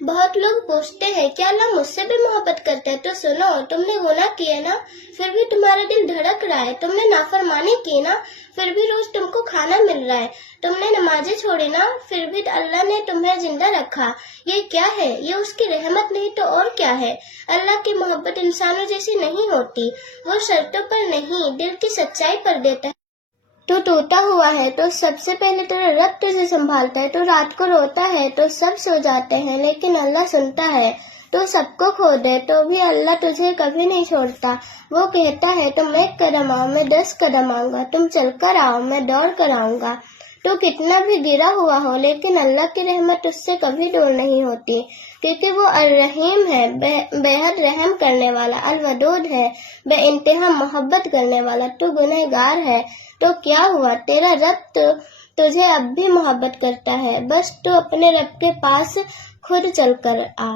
बहुत लोग पूछते हैं क्या अल्लाह मुझसे भी मोहब्बत करता है? तो सुनो, तुमने गुनाह किए ना, फिर भी तुम्हारा दिल धड़क रहा है। तुमने नाफरमानी की ना, फिर भी रोज तुमको खाना मिल रहा है। तुमने नमाजें छोड़ी ना, फिर भी अल्लाह ने तुम्हें जिंदा रखा। ये क्या है? ये उसकी रहमत नहीं तो और क्या है? अल्लाह की मोहब्बत इंसानों जैसी नहीं होती। वो शर्तों पर नहीं, दिल की सच्चाई पर देता है। तो टूटा हुआ है तो सबसे पहले तेरा रब तुझे संभालता है। तो रात को रोता है तो सब सो जाते हैं, लेकिन अल्लाह सुनता है। तो सबको खो दे तो भी अल्लाह तुझे कभी नहीं छोड़ता। वो कहता है तुम 1 कदम आओ, मैं 10 कदम आऊंगा। तुम चलकर आओ, मैं दौड़ कर आऊंगा। तो कितना भी गिरा हुआ हो, लेकिन अल्लाह की रहमत उससे कभी दूर नहीं होती, क्योंकि वो अर्रहीम है, बेहद रहम करने वाला, अलवदूद है, बेइंतहा मोहब्बत करने वाला। तू गुनहगार है तो क्या हुआ, तेरा रब तुझे अब भी मोहब्बत करता है। बस तू अपने रब के पास खुद चल कर आ।